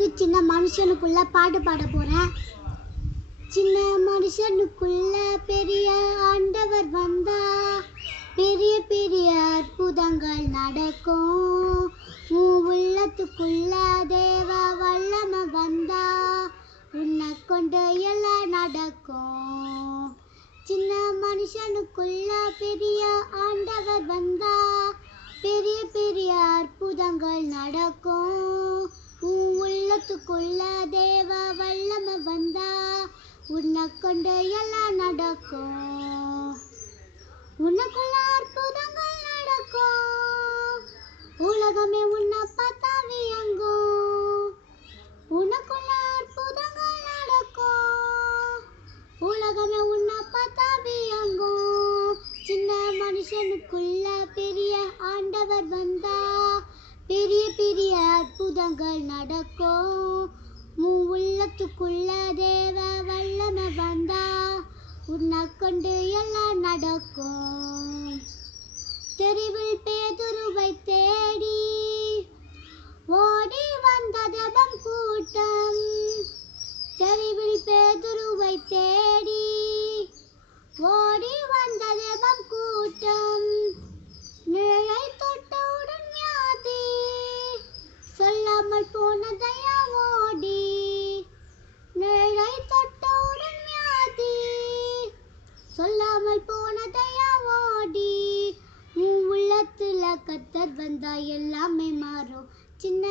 உங்களுக்கு சின்ன மனுஷனுக்குள்ள பாட்டு பாட போறேன். சின்ன மனுஷனுக்குள்ள பெரிய ஆண்டவர் வந்தா பெரிய பெரிய அற்புதங்கள் நடக்கும். உன் உள்ளத்துக்குள்ள தேவ வல்லமை வந்தா உன்னை கொண்டு எல்லாம் நடக்கும். சின்ன மனுஷனுக்குள்ள பெரிய ஆண்டவர் வந்தா பெரிய பெரிய அற்புதங்கள் நடக்கும். உன் உள்ளத்துக்குள்ள தேவ வல்லமை வந்தா உன்னை கொண்டு எல்லாம் நடக்கும். உனக்குள்ள அற்புதங்கள் நடக்கும். உலகமே உன்னை பார்த்தா வியங்கும். உனக்குள்ள அற்புதங்கள் நடக்கும். உலகமே உன்னை பார்த்தா வியங்கும். சின்ன மனுஷனுக்குள்ள பெரிய ஆண்டவர் வந்தா பெரிய பெரிய அற்புதங்கள் நடக்கும். உன் உள்ளத்துக்குள்ள தேவ வல்லமை வந்தா உன்னை கொண்டு எல்லாம் நடக்கும். தெருவில் பேதுருவை தேடி ஓடி வந்த ஜெபம் கூட்டம். தெருவில் பேதுருவை தேடி ஓடி வந்த ஜெபம் கூட்டம். நிழலை தொட்டவுடன் வியாதி சொல்லாமல் போனதையா ஓடி. நிழலை தொட்டவுடன் வியாதி சொல்லாமல் போனதையா ஓடி. உன் உள்ளத்துல கர்த்தர் வந்தா எல்லாமே மாறும். சின்ன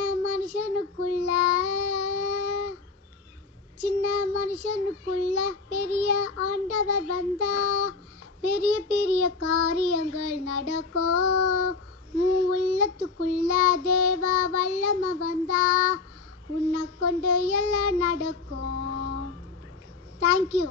மனுஷனுக்குள்ள பெரிய ஆண்டவர் வந்தா பெரிய பெரிய காரியங்கள் நடக்கும். உன் உள்ளத்துக்குள்ள தேவ வல்லமை வந்தா உன்னை கொண்டு எல்லாம் நடக்கும். தேங்க்யூ.